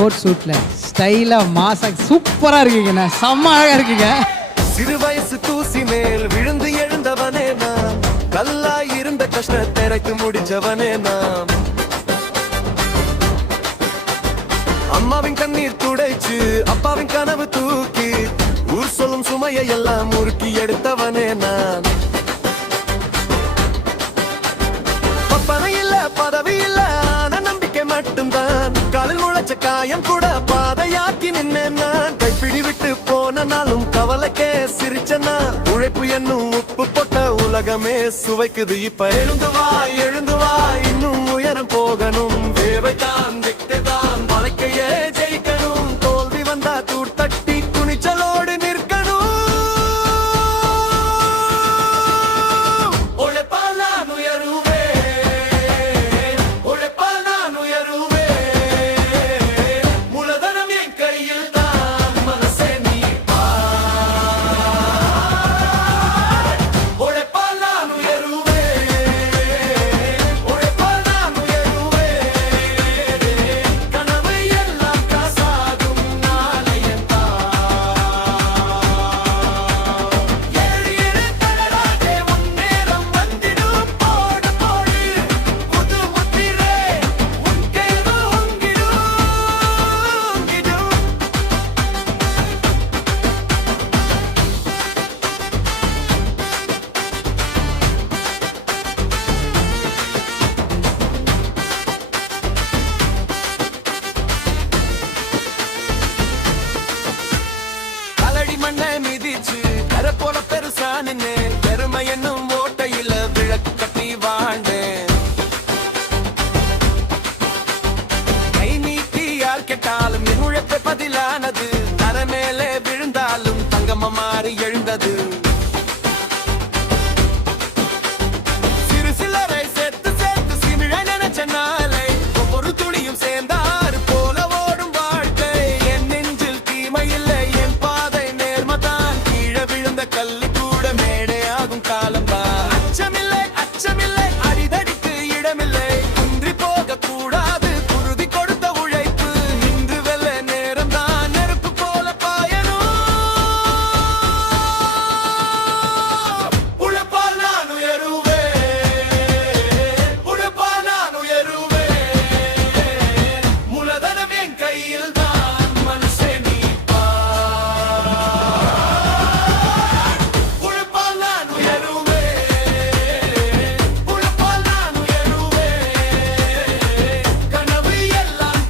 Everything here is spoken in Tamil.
கோட் சூட்ல ஸ்டைலா மாசா சூப்பரா இருக்கீங்க, செம்ம அழகா இருக்கீங்க. சிறு வயசு தூசி மேல் விழுந்து எழுந்தவனே நான், கல்லாய் இருந்த கஷ்டத்தை திரைத்து முடிச்சவனே நான். அம்மாவின் கண்ணீர் துடைச்சு அப்பாவின் கனவு தூக்கி ஊர் சொல்லும் சுமையை எல்லாம் முறுக்கி எடுத்தவனே நான். பணம் இல்ல பதவி இல்ல ஆன நம்பிக்கை மட்டும்தான், காலில் முளைச்ச காயம் கூட பாதையாக்கி நின்னேன் நான். கைப்பிடி விட்டு போன நாளும் கவலைக்கே சிரிச்சனா, உழைப்பு என்னும் உப்பு போட்ட உலகமே சுவைக்குது இப்ப. எழுந்து வா இன்னும் உயரம் போகணும், வேவைத்தான் திக்தான் வாழ்க்கையே ஜெயிக்கணும். தோல்வி வந்தா தூர் தட்டி துணிச்சலோடு நிற்கணும். உழைப்பால் நான் உயருவே, உழைப்பால் நான் உயருவே, மூலதனம் என் கையில் தான் மனசே நீ பார். உழைப்பால் நான் உயருவே, உழைப்பால் நான் உயருவே, கனவு எல்லாம் காசாகும் நாளையன் ஏறி இரு கடலாதே முன்னேறம் வந்திடும். போடு புது முத்திரை உன் கைது உங்கிடும். காலடி மண்ணை மிதிச்சு கரை போல பெருசா நின்னு, பெருமை என்னும் ஓட்டையில விளக்கு கட்டி வாழ்ந்தேன். கை நீட்டி யார் கேட்டாலும் என் உழைப்பை பதிலானது, தர மேலே விழுந்தாலும் தங்கம்மா மாறி எழுந்தது.